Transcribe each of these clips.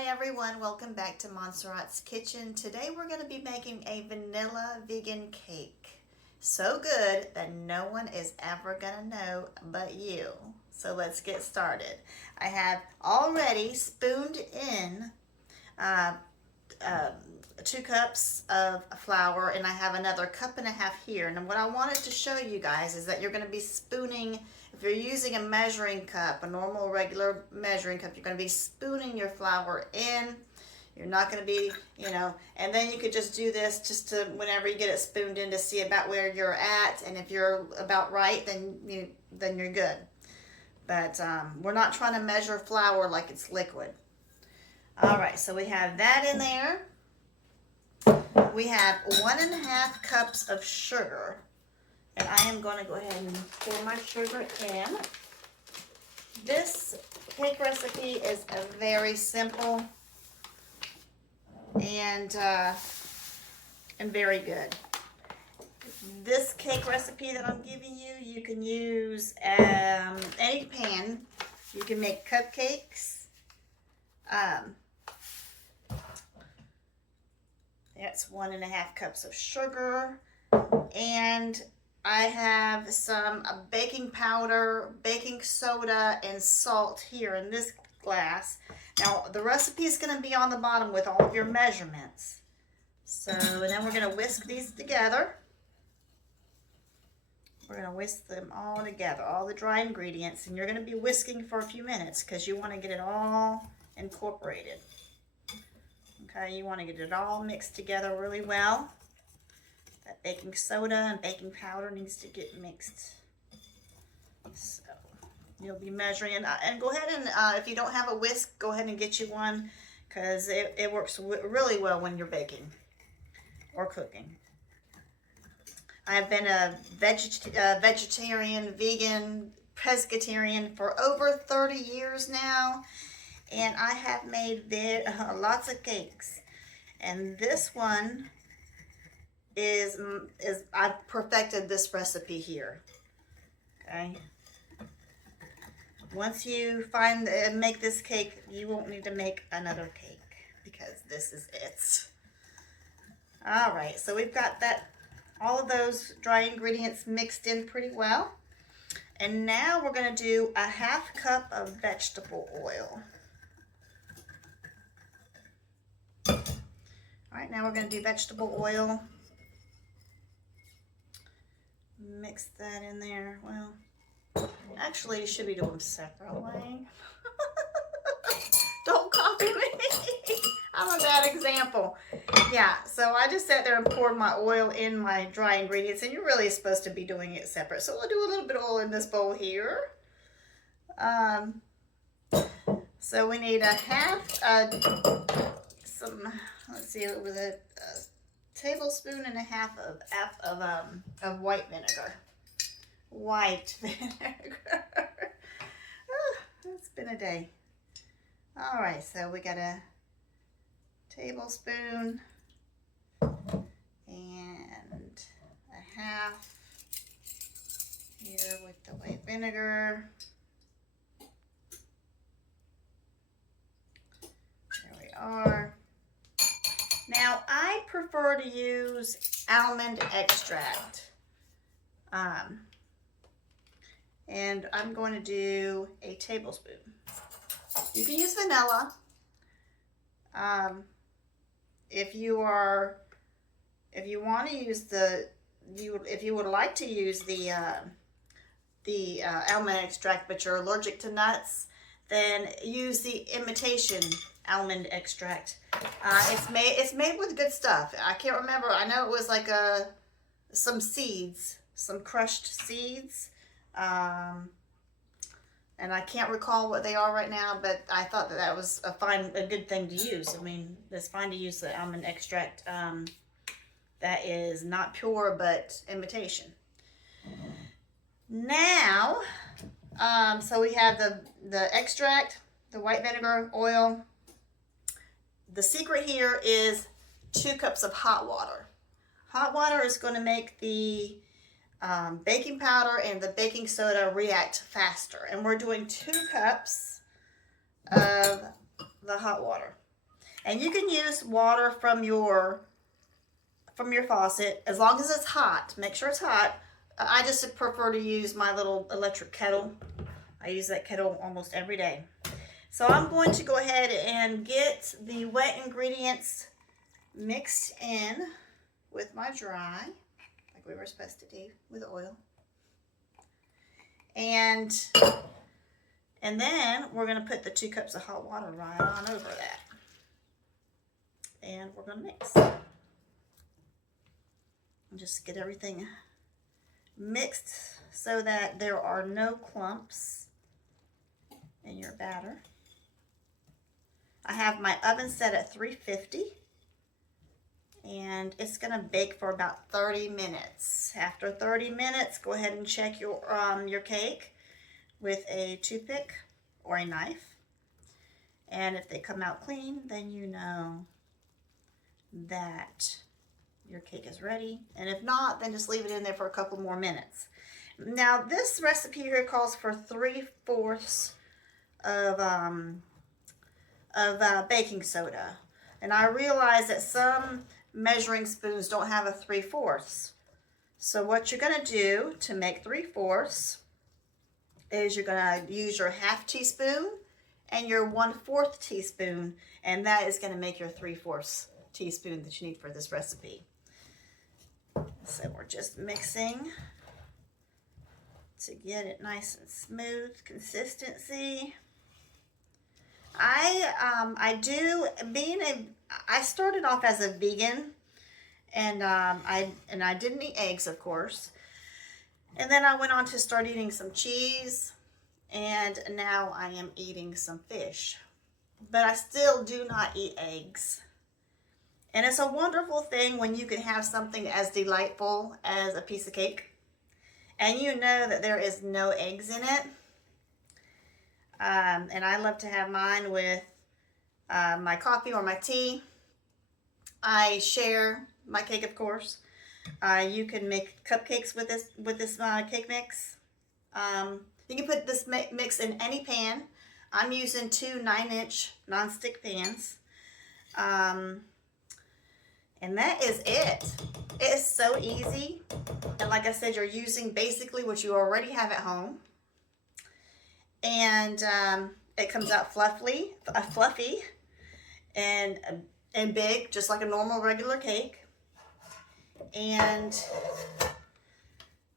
Hi everyone, welcome back to Montserrat's Kitchen. Today we're going to be making a vanilla vegan cake. So good that no one is ever going to know but you. So let's get started. I have already spooned in uh, 2 cups of flour, and I have another 1.5 cups here. And what I wanted to show you guys is that you're going to be spooning. If you're using a measuring cup, a normal regular measuring cup, you're going to be spooning your flour in. You're not going to be, and then you could just do this just to, whenever you get it spooned in, to see about where you're at, and if you're about right, then you're good. But we're not trying to measure flour like it's liquid. All right, so we have that in there. We have 1.5 cups of sugar. And I am going to go ahead and pour my sugar in. This cake recipe is very simple and very good. This cake recipe that I'm giving you, you can use any pan. You can make cupcakes. That's 1.5 cups of sugar, and I have some baking powder, baking soda, and salt here in this glass. Now, the recipe is going to be on the bottom with all of your measurements. So, and then we're going to whisk these together. We're going to whisk them all together, all the dry ingredients, and you're going to be whisking for a few minutes because you want to get it all incorporated. Okay, you want to get it all mixed together really well. That baking soda and baking powder needs to get mixed. So you'll be measuring, and go ahead and if you don't have a whisk, go ahead and get you one, because it works really well when you're baking or cooking. I've been a vegetarian, vegan, pescatarian for over 30 years now, and I have made lots of cakes, and this one is I've perfected this recipe here. Okay, once you find and make this cake, you won't need to make another cake because this is it. All right, so we've got all of those dry ingredients mixed in pretty well, and now we're going to do 1/2 cup of vegetable oil. All right, now we're going to do vegetable oil. Mix that in there. Well, actually, you should be doing them separately. Don't copy me. I'm a bad example. Yeah, so I just sat there and poured my oil in my dry ingredients, and you're really supposed to be doing it separate. So we'll do a little bit of oil in this bowl here. So we need let's see, it was a tablespoon and a half of white vinegar. White vinegar. It's been a day. All right, so we got a tablespoon and a half here with the white vinegar. There we are. Now, I prefer to use almond extract. And I'm going to do a tablespoon. You can use vanilla. If you want to use if you would like to use the almond extract, but you're allergic to nuts, then use the imitation almond extract. It's made with good stuff. I can't remember. I know it was like some seeds, some crushed seeds, and I can't recall what they are right now. But I thought that was a good thing to use. I mean, it's fine to use the almond extract. That is not pure, but imitation. Now, so we have the extract, the white vinegar, oil. The secret here is 2 cups of hot water. Hot water is going to make the baking powder and the baking soda react faster. And we're doing 2 cups of the hot water. And you can use water from your faucet as long as it's hot. Make sure it's hot. I just prefer to use my little electric kettle. I use that kettle almost every day. So I'm going to go ahead and get the wet ingredients mixed in with my dry, like we were supposed to do with oil. And then we're going to put the 2 cups of hot water right on over that. And we're going to mix. And just get everything mixed so that there are no clumps in your batter. I have my oven set at 350 and it's going to bake for about 30 minutes. After 30 minutes, go ahead and check your cake with a toothpick or a knife. And if they come out clean, then you know that your cake is ready. And if not, then just leave it in there for a couple more minutes. Now, this recipe here calls for 3/4 of baking soda. And I realize that some measuring spoons don't have a 3/4. So what you're going to do to make 3/4 is you're going to use your 1/2 teaspoon and your 1/4 teaspoon, and that is going to make your 3/4 teaspoon that you need for this recipe. So we're just mixing to get it nice and smooth consistency. I started off as a vegan, and I didn't eat eggs, of course. And then I went on to start eating some cheese, and now I am eating some fish. But I still do not eat eggs. And it's a wonderful thing when you can have something as delightful as a piece of cake, and you know that there is no eggs in it. And I love to have mine with my coffee or my tea. I share my cake, of course. You can make cupcakes with this cake mix. You can put this mix in any pan. I'm using 2 9-inch nonstick pans. And that is it. It is so easy. And like I said, you're using basically what you already have at home. And it comes out fluffy and big, just like a normal regular cake. And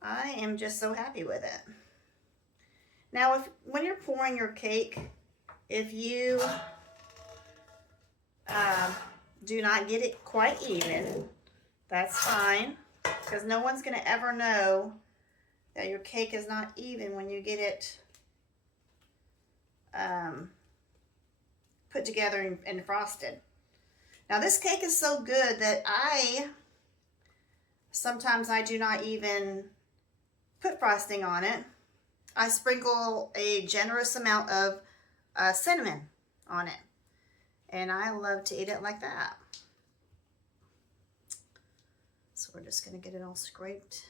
I am just so happy with it. Now, when you're pouring your cake, if you do not get it quite even, that's fine, because no one's going to ever know that your cake is not even when you get it put together and frosted. Now, this cake is so good that sometimes I do not even put frosting on it. I sprinkle a generous amount of cinnamon on it. And I love to eat it like that. So we're just going to get it all scraped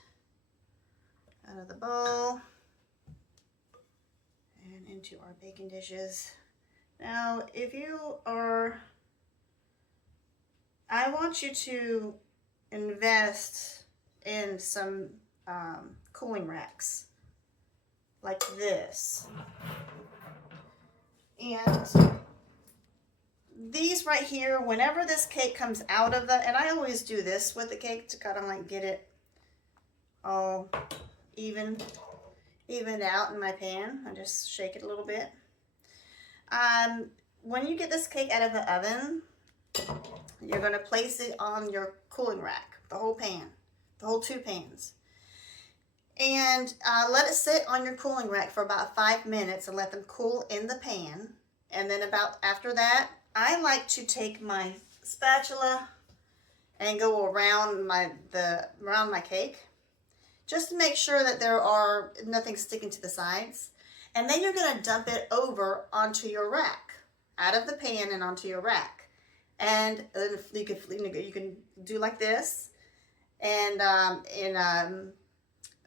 out of the bowl and into our baking dishes. Now, I want you to invest in some cooling racks like this. And these right here, whenever this cake comes out of and I always do this with the cake to kind of like get it all evened out in my pan. I just shake it a little bit. When you get this cake out of the oven, you're going to place it on your cooling rack, the whole pan, the whole 2 pans. And let it sit on your cooling rack for about 5 minutes and let them cool in the pan. And then after that, I like to take my spatula and go around my cake just to make sure that there are nothing sticking to the sides. And then you're going to dump it over onto your rack, out of the pan and onto your rack. And you can do like this. And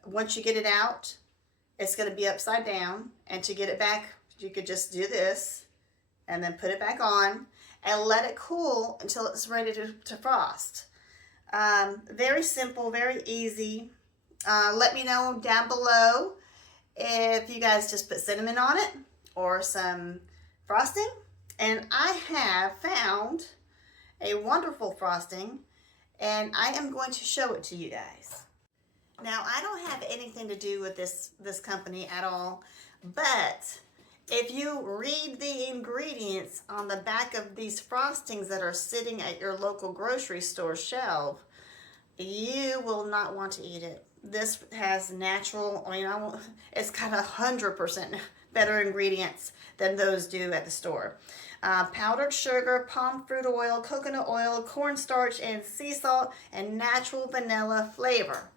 once you get it out, it's going to be upside down. And to get it back, you could just do this and then put it back on. and let it cool until it's ready to frost. Very simple, very easy. Let me know down below if you guys just put cinnamon on it or some frosting. And I have found a wonderful frosting, and I am going to show it to you guys. Now, I don't have anything to do with this company at all, but if you read the ingredients on the back of these frostings that are sitting at your local grocery store shelf, you will not want to eat it. This has natural, it's got 100% better ingredients than those do at the store. Powdered sugar, palm fruit oil, coconut oil, cornstarch, and sea salt, and natural vanilla flavor.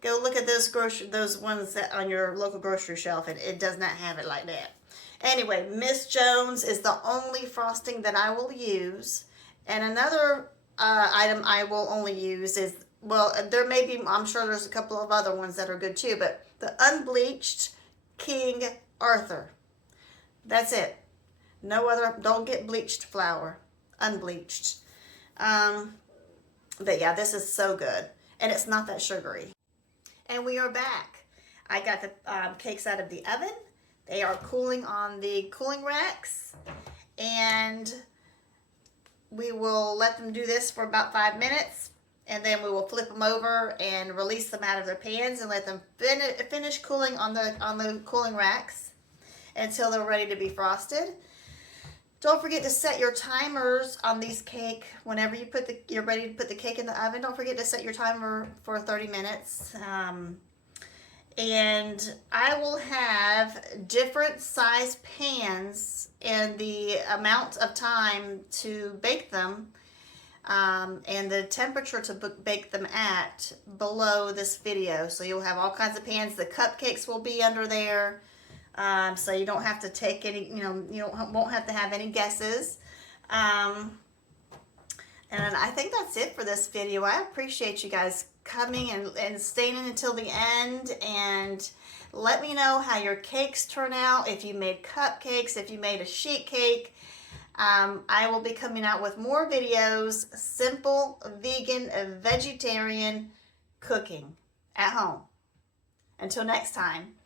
Go look at those ones that on your local grocery shelf, and it does not have it like that. Anyway, Miss Jones is the only frosting that I will use. And another item I will only use is, well, there may be, I'm sure there's a couple of other ones that are good too, but the unbleached King Arthur. That's it. No other, don't get bleached flour. Unbleached. But yeah, this is so good. And it's not that sugary. And we are back. I got the cakes out of the oven. They are cooling on the cooling racks. And we will let them do this for about 5 minutes. And then we will flip them over and release them out of their pans and let them finish cooling on the cooling racks until they're ready to be frosted. Don't forget to set your timers on these cake whenever you're ready to put the cake in the oven. Don't forget to set your timer for 30 minutes. And I will have different size pans and the amount of time to bake them and the temperature to bake them at below this video. So you'll have all kinds of pans. The cupcakes will be under there. So you don't have to take any, won't have to have any guesses. And I think that's it for this video. I appreciate you guys coming and staying in until the end. And let me know how your cakes turn out. If you made cupcakes, if you made a sheet cake. I will be coming out with more videos, simple, vegan, vegetarian cooking at home. Until next time.